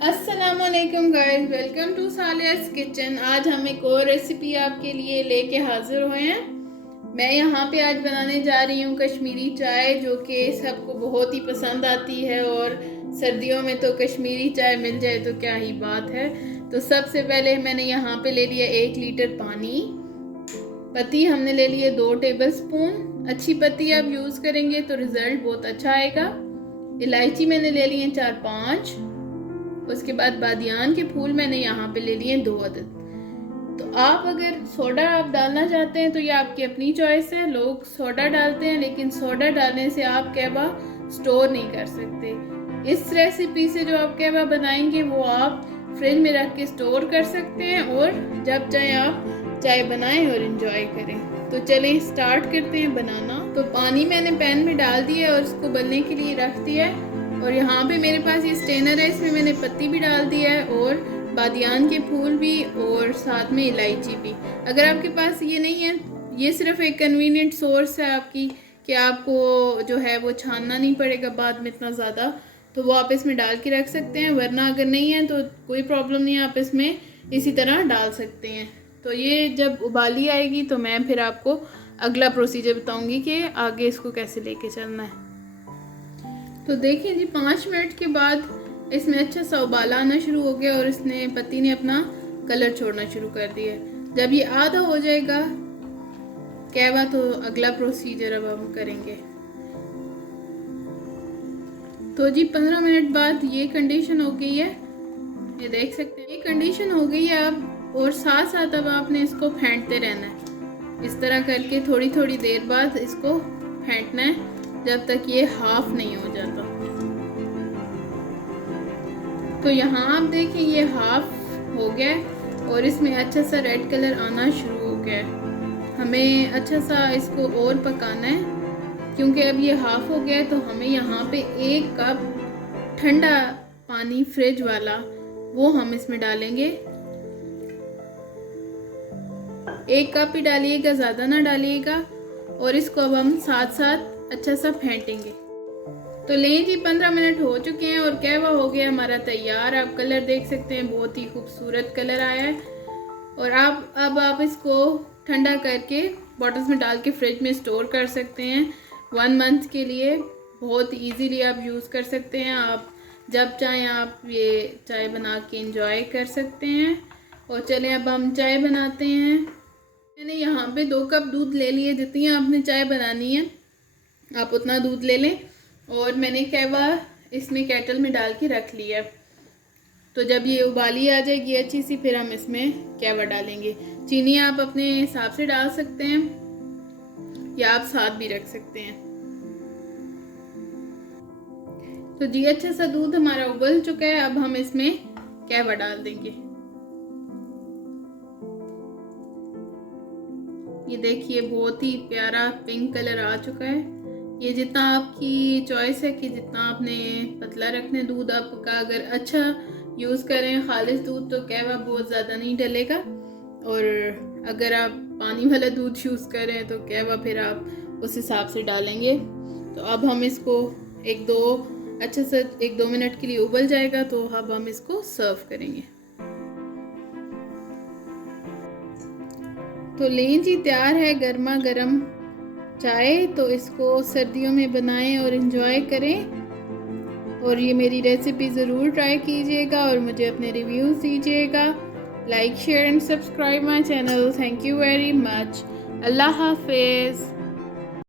अस्सलामुअलैकुम guys, welcome to सालिया's kitchen. आज हम एक और रेसिपी आपके लिए लेके हाजिर हुए हैं। मैं यहाँ पे आज बनाने जा रही हूँ कश्मीरी चाय, जो कि सबको बहुत ही पसंद आती है और सर्दियों में तो कश्मीरी चाय मिल जाए तो क्या ही बात है। तो सबसे पहले मैंने यहाँ पे ले लिया 1 लीटर पानी। पत्ती हमने ले लिए 2 टेबलस्पून। अच्छी पत्ती आप यूज़ करेंगे तो रिज़ल्ट बहुत अच्छा आएगा। इलायची मैंने ले लिए 4-5। उसके बाद बादियान के फूल मैंने यहाँ पे ले लिए 2 अदद। तो आप अगर सोडा आप डालना चाहते हैं तो ये आपकी अपनी चॉइस है। लोग सोडा डालते हैं, लेकिन सोडा डालने से आप कहवा स्टोर नहीं कर सकते। इस रेसिपी से जो आप कहवा बनाएंगे वो आप फ्रिज में रख के स्टोर कर सकते हैं और जब चाहे आप चाय बनाएं और इंजॉय करें। तो चलें स्टार्ट करते हैं बनाना। तो पानी मैंने पैन में डाल दिया और उसको उबलने के लिए रख दिया है। और यहाँ पे मेरे पास ये स्टेनर है, इसमें मैंने पत्ती भी डाल दिया है और बादियान के फूल भी और साथ में इलायची भी। अगर आपके पास ये नहीं है, ये सिर्फ एक कन्वीनियंट सोर्स है आपकी कि आपको जो है वो छानना नहीं पड़ेगा बाद में इतना ज़्यादा, तो वो आप इसमें डाल के रख सकते हैं। वरना अगर नहीं है तो कोई प्रॉब्लम नहीं है, आप इसमें इसी तरह डाल सकते हैं। तो ये जब उबाली आएगी तो मैं फिर आपको अगला प्रोसीजर बताऊँगी कि आगे इसको कैसे लेके चलना है। तो देखिए जी, 5 मिनट के बाद इसमें अच्छा सा उबाला आना शुरू हो गया और इसने पत्ती ने अपना कलर छोड़ना शुरू कर दिया। जब ये आधा हो जाएगा कहवा तो अगला प्रोसीजर अब हम करेंगे। तो जी 15 मिनट बाद ये कंडीशन हो गई है, ये देख सकते हैं ये कंडीशन हो गई है अब। और साथ साथ अब आपने इसको फेंटते रहना है, इस तरह करके थोड़ी थोड़ी देर बाद इसको फेंटना है जब तक ये हाफ नहीं हो जाता। तो यहाँ आप देखें ये हाफ हो गया और इसमें अच्छा सा रेड कलर आना शुरू हो गया है। हमें अच्छा सा इसको और पकाना है, क्योंकि अब ये हाफ हो गया है। तो हमें यहाँ पे 1 कप ठंडा पानी फ्रिज वाला वो हम इसमें डालेंगे। 1 कप ही डालिएगा, ज़्यादा ना डालिएगा। और इसको अब हम साथ साथ अच्छा सा फेंटेंगे। तो लें जी 15 मिनट हो चुके हैं और कहवा हो गया हमारा तैयार। आप कलर देख सकते हैं, बहुत ही खूबसूरत कलर आया है। और आप इसको ठंडा करके बॉटल्स में डाल के फ्रिज में स्टोर कर सकते हैं 1 मंथ के लिए। बहुत इजीली आप यूज़ कर सकते हैं। आप जब चाहें आप ये चाय बना के इंजॉय कर सकते हैं। और चलें अब हम चाय बनाते हैं। मैंने यहाँ पे 2 कप दूध ले लिए। जितनी आपने चाय बनानी है आप उतना दूध ले लें। और मैंने कहवा इसमें केटल में डाल के रख लिया। तो जब ये उबाली आ जाएगी अच्छी सी, फिर हम इसमें कहवा डालेंगे। चीनी आप अपने हिसाब से डाल सकते हैं या आप साथ भी रख सकते हैं। तो जी अच्छा सा दूध हमारा उबल चुका है, अब हम इसमें कहवा डाल देंगे। ये देखिए बहुत ही प्यारा पिंक कलर आ चुका है। ये जितना आपकी चॉइस है कि जितना आपने पतला रखने दूध आपका, अगर अच्छा यूज़ करें खालिस दूध तो कहवा बहुत ज़्यादा नहीं डलेगा। और अगर आप पानी वाला दूध यूज़ करें तो कहवा फिर आप उस हिसाब से डालेंगे। तो अब हम इसको 1-2 मिनट के लिए उबल जाएगा तो अब हम इसको सर्व करेंगे। तो लें जी, तैयार है गर्मा गर्म चाय। तो इसको सर्दियों में बनाएं और इन्जॉय करें। और ये मेरी रेसिपी ज़रूर ट्राई कीजिएगा और मुझे अपने रिव्यूज़ दीजिएगा। Like share and subscribe my channel. Thank you very much. अल्लाह हाफिज़।